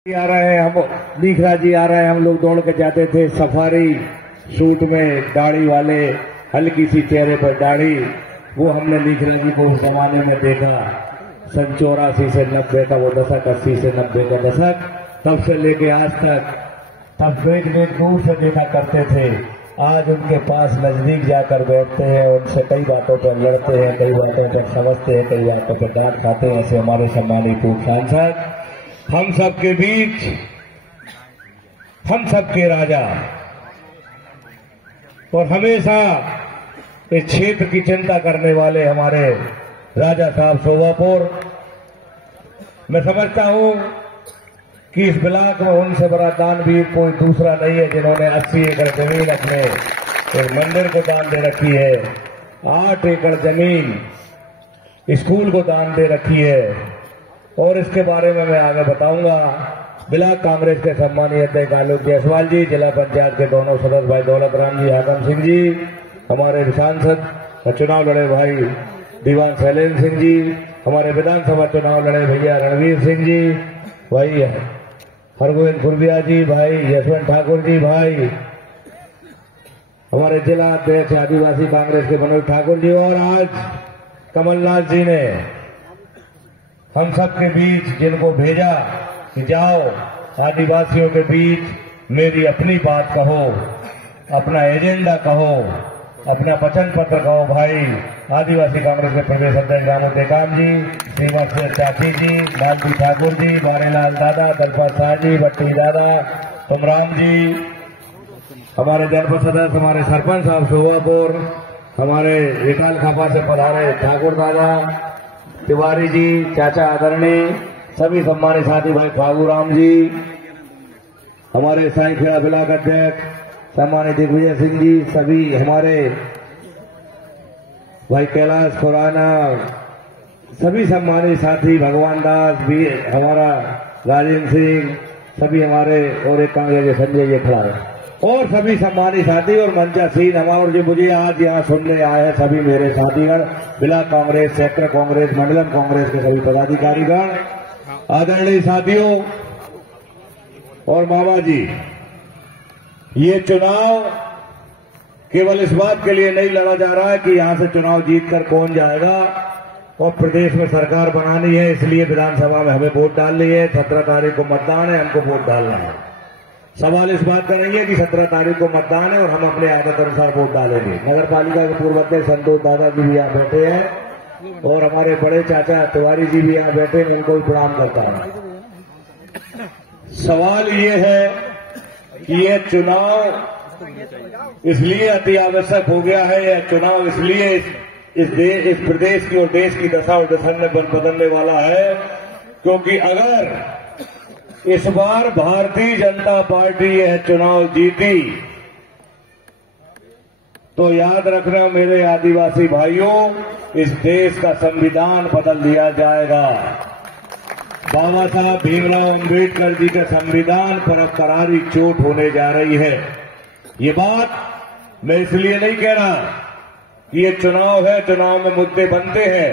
आ रहे हैं हम दीखरा जी आ रहे हैं। हम लोग दौड़ के जाते थे सफारी सूट में, दाढ़ी वाले, हल्की सी चेहरे पर दाढ़ी। वो हमने दीखरा जी को उस जमाने में देखा, सन 84 से 90 का वो दशक, 80 से 90 का दशक, तब से लेके आज तक। तब वेट दूर से देखा करते थे, आज उनके पास नजदीक जाकर बैठते हैं, उनसे कई बातों पर लड़ते हैं, कई बातों पर समझते हैं, कई बातों पर डांट खाते हैं। ऐसे हमारे सम्मानित सांसद, हम सबके बीच, हम सबके राजा, और हमेशा इस क्षेत्र की चिंता करने वाले हमारे राजा साहब शोभापुर। मैं समझता हूं कि इस ब्लॉक में उनसे बड़ा दानवीर कोई दूसरा नहीं है, जिन्होंने 80 एकड़ जमीन अपने एक मंदिर को दान दे रखी है, 8 एकड़ जमीन स्कूल को दान दे रखी है। और इसके बारे में मैं आगे बताऊंगा। ब्लॉक कांग्रेस के सम्मानीय अध्यक्ष आलोक जायसवाल जी, जिला पंचायत के दोनों सदस्य भाई दौलत राम जी, हाकम सिंह जी, हमारे सांसद चुनाव लड़े भाई दीवान शैलेंद्र सिंह जी, हमारे विधानसभा चुनाव लड़े भैया रणवीर सिंह जी, भाई हरगोविंद खुरबिया जी, भाई यशवंत ठाकुर जी, भाई हमारे जिला अध्यक्ष आदिवासी कांग्रेस के मनोज ठाकुर जी, और आज कमलनाथ जी ने हम सब के बीच जिनको भेजा कि जाओ आदिवासियों के बीच मेरी अपनी बात कहो, अपना एजेंडा कहो, अपना वचन पत्र कहो। भाई आदिवासी कांग्रेस के प्रदेश अध्यक्ष दामो टेकाम जी, श्रीमत चाची जी, लालजी ठाकुर जी, बारेलाल दादा, दलपत शाह जी, भट्टी दादा, तुमराम जी, हमारे जनपद सदस्य, हमारे सरपंच साहब शोभापुर, हमारे विकाल खापा से पधारे ठाकुर दादा, तिवारी जी, चाचा आदरणीय, सभी सम्मानित साथी भाई फागूराम जी, हमारे साई खेड़ा ब्लॉक अध्यक्ष सम्मानित दिग्विजय सिंह जी, सभी हमारे भाई कैलाश खुराना, सभी सम्मानित साथी, भगवान दास भी, हमारा राजेंद्र सिंह, सभी हमारे, और एक कांग्रेस के संजय ये खड़ा है, और सभी सम्मानित साथी और मंचासीन हमारे जो मुझे आज यहाँ सुनने आए हैं सभी मेरे साथीगण, ब्लॉक कांग्रेस, सेक्टर कांग्रेस, मंडलम कांग्रेस के सभी पदाधिकारीगण, आदरणीय साथियों और मामा जी। ये चुनाव केवल इस बात के लिए नहीं लड़ा जा रहा है कि यहां से चुनाव जीतकर कौन जाएगा, और प्रदेश में सरकार बनानी है, इसलिए विधानसभा में हमें वोट डालनी है। 17 तारीख को मतदान है, हमको वोट डालना है। सवाल इस बात का नहीं है कि 17 तारीख को मतदान है और हम अपने आदत अनुसार वोट डालेंगे। नगर पालिका के पूर्व अध्यक्ष संतोष दादा जी भी यहाँ बैठे हैं, और हमारे बड़े चाचा तिवारी जी भी यहाँ बैठे हैं, उनको भी प्रणाम करता हूं। सवाल ये है कि ये चुनाव इसलिए अति आवश्यक हो गया है, यह चुनाव इसलिए इस प्रदेश की और देश की दशा और दशा में बदलने वाला है, क्योंकि अगर इस बार भारतीय जनता पार्टी यह चुनाव जीती तो याद रखना मेरे आदिवासी भाइयों, इस देश का संविधान बदल दिया जाएगा। बाबा साहब भीमराव अम्बेडकर जी के संविधान पर अब करारी चोट होने जा रही है। ये बात मैं इसलिए नहीं कह रहा कि ये चुनाव है, चुनाव में मुद्दे बनते हैं।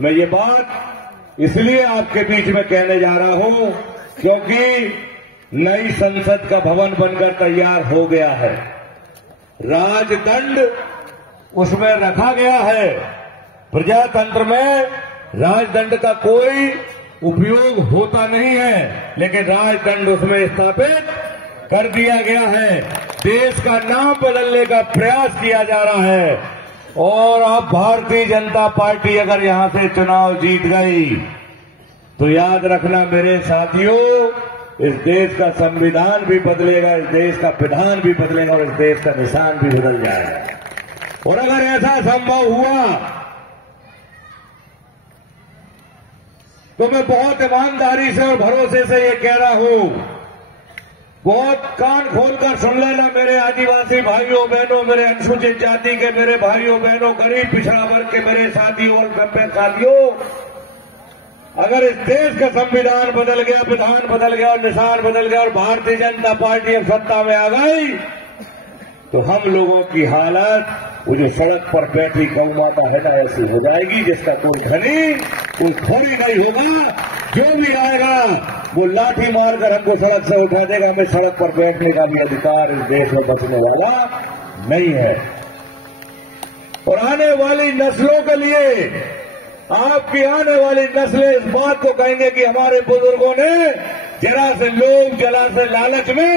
मैं ये बात इसलिए आपके बीच में कहने जा रहा हूं क्योंकि नई संसद का भवन बनकर तैयार हो गया है, राजदंड उसमें रखा गया है। प्रजातंत्र में राजदंड का कोई उपयोग होता नहीं है, लेकिन राजदंड उसमें स्थापित कर दिया गया है। देश का नाम बदलने का प्रयास किया जा रहा है, और अब भारतीय जनता पार्टी अगर यहां से चुनाव जीत गई तो याद रखना मेरे साथियों, इस देश का संविधान भी बदलेगा, इस देश का विधान भी बदलेगा, और इस देश का निशान भी बदल जाएगा। और अगर ऐसा संभव हुआ तो मैं बहुत ईमानदारी से और भरोसे से ये कह रहा हूं, बहुत कान खोलकर सुन लेना मेरे आदिवासी भाइयों बहनों, मेरे अनुसूचित जाति के मेरे भाइयों बहनों, गरीब पिछड़ा वर्ग के मेरे साथियों और गंभीर साथियों, अगर इस देश का संविधान बदल गया, विधान बदल गया और निशान बदल गया और भारतीय जनता पार्टी अब सत्ता में आ गई, तो हम लोगों की हालत वो जो सड़क पर बैठी गौ माता है ना, ऐसी हो जाएगी जिसका कोई धनी कोई खोड़ी नहीं होगा। जो भी आएगा वो लाठी मारकर हमको सड़क से उठा देगा। हमें सड़क पर बैठने का भी अधिकार इस देश में बचने वाला नहीं है। और आने वाली नस्लों के लिए, आपकी आने वाली नस्लें इस बात को कहेंगे कि हमारे बुजुर्गों ने जरा से लोभ, जरा से लालच में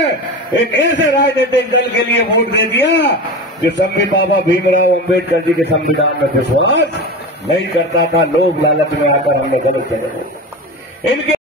एक ऐसे राजनीतिक दल के लिए वोट दे दिया जो बाबा भीमराव अंबेडकर जी के संविधान में विश्वास नहीं करता था। लोभ लालच में आकर हमने गलत चले इनके